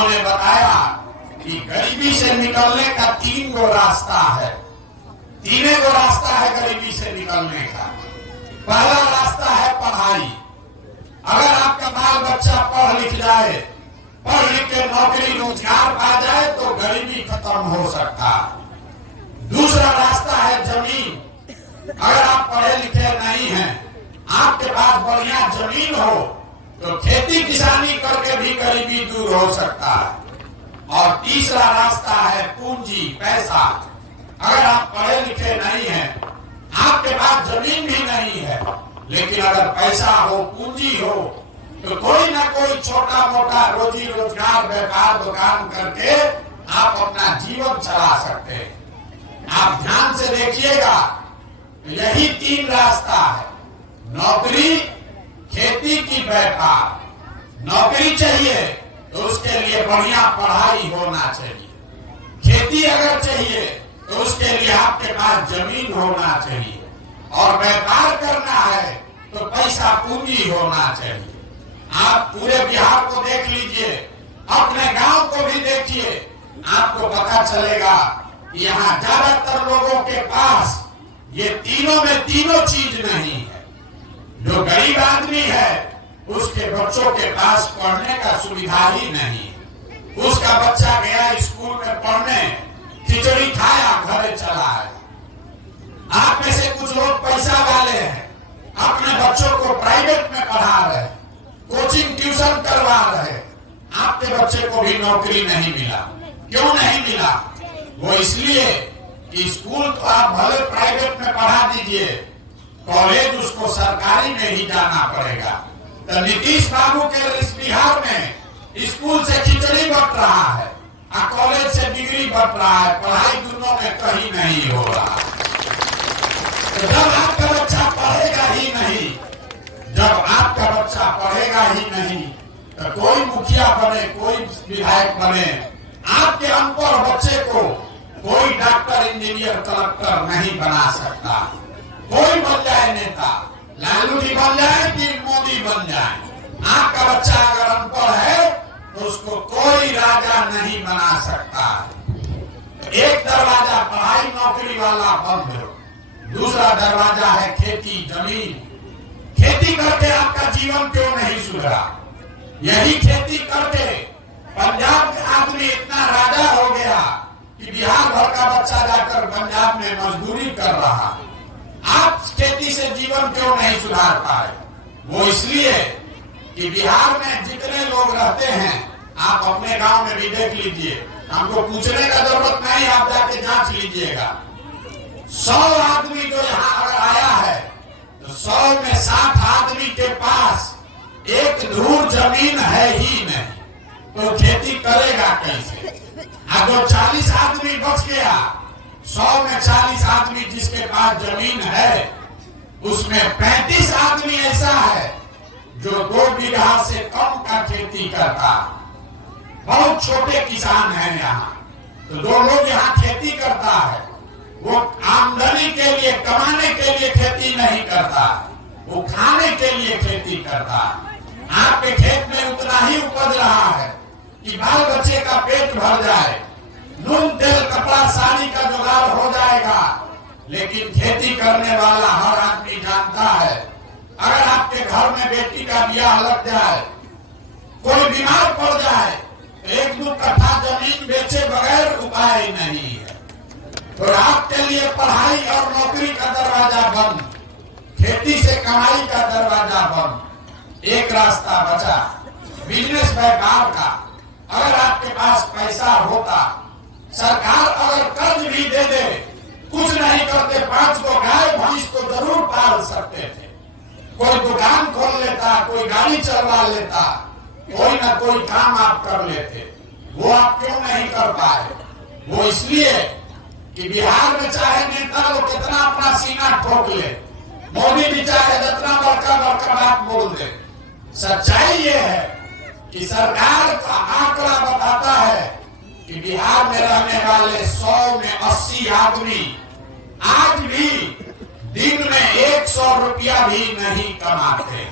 उन्होंने बताया कि गरीबी से निकलने का 3 गो रास्ता है। 3 गो रास्ता है गरीबी से निकलने का। पहला रास्ता है पढ़ाई। अगर आपका बाल बच्चा पढ़ लिख जाए, पढ़ लिख के नौकरी रोजगार पा जाए तो गरीबी खत्म हो सकता है। दूसरा रास्ता है जमीन। अगर आप पढ़े लिखे नहीं हैं, आपके पास बढ़िया जमीन हो तो खेती किसानी करके भी गरीबी दूर हो सकता है। और तीसरा रास्ता है पूंजी, पैसा। अगर आप पढ़े लिखे नहीं हैं, आपके पास जमीन भी नहीं है, लेकिन अगर पैसा हो, पूंजी हो, तो कोई ना कोई छोटा मोटा रोजी रोजगार, व्यापार, दुकान करके आप अपना जीवन चला सकते हैं। आप ध्यान से देखिएगा, यही 3 रास्ता है। नौकरी, खेती की व्यापार। नौकरी चाहिए तो उसके लिए बढ़िया पढ़ाई होना चाहिए। खेती अगर चाहिए तो उसके लिए आपके पास जमीन होना चाहिए। और व्यापार करना है तो पैसा पूंजी होना चाहिए। आप पूरे बिहार को देख लीजिए, अपने गांव को भी देखिए, आपको पता चलेगा कि यहाँ ज्यादातर लोगों के पास ये तीनों में तीनों चीज नहीं है। जो गरीब आदमी है उसके बच्चों के पास पढ़ने का सुविधा ही नहीं है। उसका बच्चा गया स्कूल में पढ़ने, खिचड़ी खाया, घरे चला आया। आप में से कुछ लोग पैसा वाले हैं, अपने बच्चों को प्राइवेट में पढ़ा रहे, कोचिंग ट्यूशन करवा रहे। आपके बच्चे को भी नौकरी नहीं मिला। क्यों नहीं मिला? वो इसलिए कि स्कूल तो आप भले प्राइवेट में पढ़ा दीजिए, कॉलेज उसको सरकारी में ही जाना पड़ेगा। तो नीतीश बाबू के इस बिहार में स्कूल से खिचड़ी बट रहा है और कॉलेज से डिग्री बट रहा है। पढ़ाई दोनों में कहीं नहीं हो रहा। तो जब आपका बच्चा पढ़ेगा ही नहीं, जब आपका बच्चा पढ़ेगा ही नहीं, तो कोई मुखिया बने, कोई विधायक बने, आपके अनपढ़ बच्चे को कोई डॉक्टर, इंजीनियर, कलेक्टर नहीं बना सकता। कोई बन जाए नेता, लालू जी बन जाए कि मोदी बन जाए, आपका बच्चा अगर अनपढ़ है तो उसको कोई राजा नहीं बना सकता। एक दरवाजा पढ़ाई नौकरी वाला बंद हो, दूसरा दरवाजा है खेती, जमीन। खेती करके आपका जीवन क्यों नहीं सुधरा? यही खेती करके पंजाब का आदमी इतना राजा हो गया कि बिहार भर का बच्चा जाकर पंजाब में मजदूरी कर रहा। आप खेती से जीवन क्यों नहीं सुधार पाए? वो इसलिए कि बिहार में जितने लोग रहते हैं, आप अपने गांव में भी देख लीजिए, हमको पूछने का जरूरत नहीं, आप जाके जांच लीजिएगा। 100 आदमी जो यहाँ अगर आया है तो 100 में 60 आदमी के पास एक धूर जमीन है ही नहीं, तो खेती करेगा कैसे? अगर 40 आदमी बच गया, 100 में 40 आदमी जिसके पास जमीन है, उसमें 35 आदमी ऐसा है जो 2 बीघा से कम का खेती करता। बहुत छोटे किसान हैं यहाँ। तो जो लोग यहाँ खेती करता है वो आमदनी के लिए, कमाने के लिए खेती नहीं करता, वो खाने के लिए खेती करता। आपके खेत में उतना ही उपज रहा है कि बाल बच्चे का पेट भर जाए, नून तेल कपड़ा साड़ी का जुगाड़ हो जाएगा। लेकिन खेती करने वाला हर आदमी जानता है, अगर आपके घर में बेटी का ब्याह लग जाए, कोई बीमार पड़ जाए, 1-2 कट्ठा जमीन बेचे बगैर उपाय नहीं है। तो आपके लिए पढ़ाई और नौकरी का दरवाजा बंद, खेती से कमाई का दरवाजा बंद। एक रास्ता बचा, बिजनेस, व्यापार का। अगर आपके पास पैसा होता, सरकार अगर कर्ज भी दे दे, कुछ नहीं करते, 5 को गाय भैंस को जरूर पाल सकते थे। कोई दुकान खोल लेता, कोई गाड़ी चलवा लेता, कोई ना कोई काम आप कर लेते। वो आप क्यों नहीं कर पाए? वो इसलिए कि बिहार में चाहे नेता लोग कितना अपना सीना ठोक ले, मोदी भी चाहे जितना बड़का बड़का बात बोल दे, सच्चाई ये है कि सरकार का आंकड़ा बताता है कि बिहार में रहने वाले 100 में 80 आदमी आज भी दिन में 100 रुपया भी नहीं कमाते।